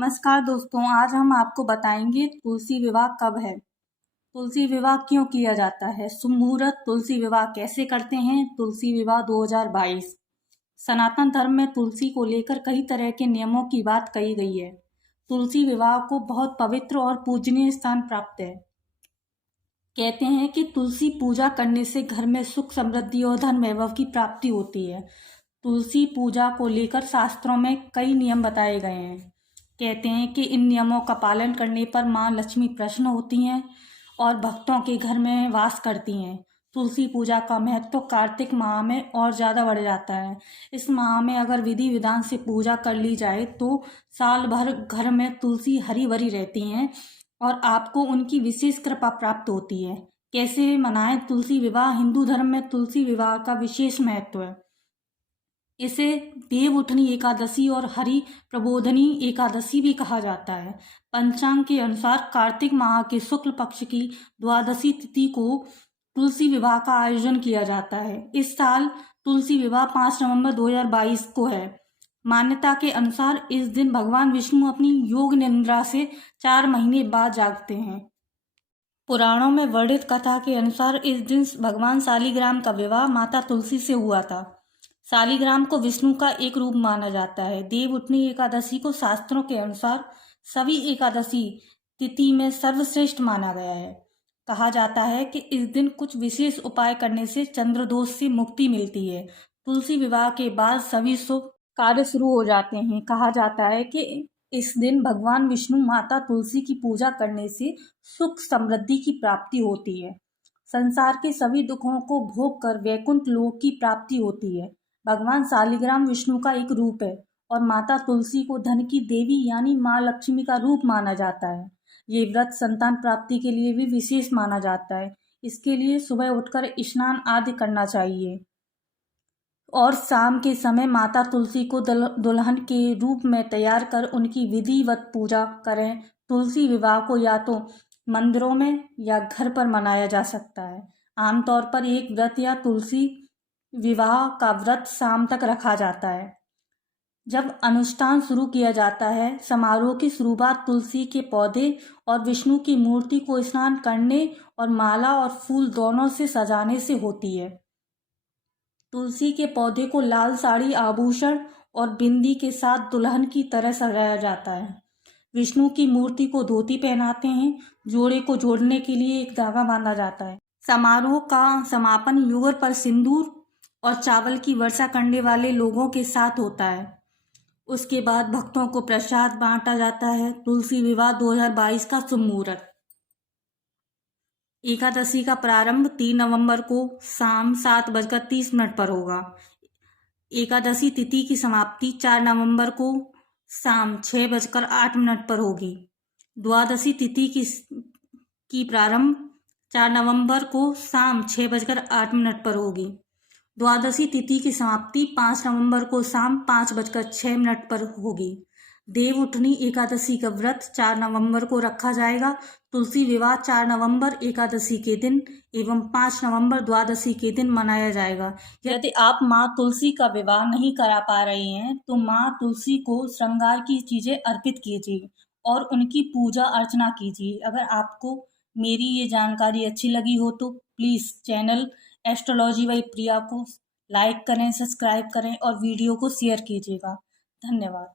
नमस्कार दोस्तों, आज हम आपको बताएंगे तुलसी विवाह कब है। तुलसी विवाह क्यों किया जाता है, शुभ मुहूर्त, तुलसी विवाह कैसे करते हैं। तुलसी विवाह 2022। सनातन धर्म में तुलसी को लेकर कई तरह के नियमों की बात कही गई है। तुलसी विवाह को बहुत पवित्र और पूजनीय स्थान प्राप्त है। कहते हैं कि तुलसी पूजा करने से घर में सुख समृद्धि और धन वैभव की प्राप्ति होती है। तुलसी पूजा को लेकर शास्त्रों में कई नियम बताए गए हैं। कहते हैं कि इन नियमों का पालन करने पर माँ लक्ष्मी प्रसन्न होती हैं और भक्तों के घर में वास करती हैं। तुलसी पूजा का महत्व कार्तिक माह में और ज़्यादा बढ़ जाता है। इस माह में अगर विधि विधान से पूजा कर ली जाए तो साल भर घर में तुलसी हरी भरी रहती हैं और आपको उनकी विशेष कृपा प्राप्त होती है। कैसे मनाएं तुलसी विवाह। हिंदू धर्म में तुलसी विवाह का विशेष महत्व है। इसे देव उठनी एकादशी और हरि प्रबोधनी एकादशी भी कहा जाता है। पंचांग के अनुसार कार्तिक माह के शुक्ल पक्ष की द्वादशी तिथि को तुलसी विवाह का आयोजन किया जाता है। इस साल तुलसी विवाह 5 नवंबर 2022 को है। मान्यता के अनुसार इस दिन भगवान विष्णु अपनी योग निद्रा से 4 महीने बाद जागते हैं। पुराणों में वर्णित कथा के अनुसार इस दिन भगवान शालिग्राम का विवाह माता तुलसी से हुआ था। शालिग्राम को विष्णु का एक रूप माना जाता है। देव उठनी एकादशी को शास्त्रों के अनुसार सभी एकादशी तिथि में सर्वश्रेष्ठ माना गया है। कहा जाता है कि इस दिन कुछ विशेष उपाय करने से चंद्रदोष से मुक्ति मिलती है। तुलसी विवाह के बाद सभी शुभ कार्य शुरू हो जाते हैं। कहा जाता है कि इस दिन भगवान विष्णु माता तुलसी की पूजा करने से सुख समृद्धि की प्राप्ति होती है। संसार के सभी दुखों को भोग कर वैकुंठ लोक की प्राप्ति होती है। भगवान शालिग्राम विष्णु का एक रूप है और माता तुलसी को धन की देवी यानी माँ लक्ष्मी का रूप माना जाता है। ये व्रत संतान प्राप्ति के लिए भी विशेष माना जाता है। इसके लिए सुबह उठकर स्नान आदि करना चाहिए और शाम के समय माता तुलसी को दुल्हन के रूप में तैयार कर उनकी विधिवत पूजा करें। तुलसी विवाह को या तो मंदिरों में या घर पर मनाया जा सकता है। आमतौर पर एक व्रत या तुलसी विवाह का व्रत शाम तक रखा जाता है। जब अनुष्ठान शुरू किया जाता है, समारोह की शुरुआत तुलसी के पौधे और विष्णु की मूर्ति को स्नान करने और माला और फूल दोनों से सजाने से होती है। तुलसी के पौधे को लाल साड़ी, आभूषण और बिंदी के साथ दुल्हन की तरह सजाया जाता है। विष्णु की मूर्ति को धोती पहनाते हैं। जोड़े को जोड़ने के लिए एक धागा बांधा जाता है। समारोह का समापन युगल पर सिंदूर और चावल की वर्षा करने वाले लोगों के साथ होता है। उसके बाद भक्तों को प्रसाद बांटा जाता है। तुलसी विवाह 2022 का शुभ मुहूर्त। एकादशी का प्रारंभ 3 नवंबर को शाम 7:30 पर होगा। एकादशी तिथि की समाप्ति 4 नवंबर को शाम 6:08 पर होगी। द्वादशी तिथि की प्रारंभ 4 नवंबर को शाम 6:08 पर होगी। द्वादशी तिथि की समाप्ति 5 नवंबर को शाम 5:06 पर होगी। देव उठनी एकादशी का व्रत 4 नवंबर को रखा जाएगा। तुलसी विवाह 4 नवंबर एकादशी के दिन एवं 5 नवंबर द्वादशी के दिन मनाया जाएगा। यदि आप माँ तुलसी का विवाह नहीं करा पा रहे हैं तो माँ तुलसी को श्रृंगार की चीजें अर्पित कीजिए और उनकी पूजा अर्चना कीजिए। अगर आपको मेरी ये जानकारी अच्छी लगी हो तो प्लीज़ चैनल एस्ट्रोलॉजी बाई प्रिया को लाइक करें, सब्सक्राइब करें और वीडियो को शेयर कीजिएगा। धन्यवाद।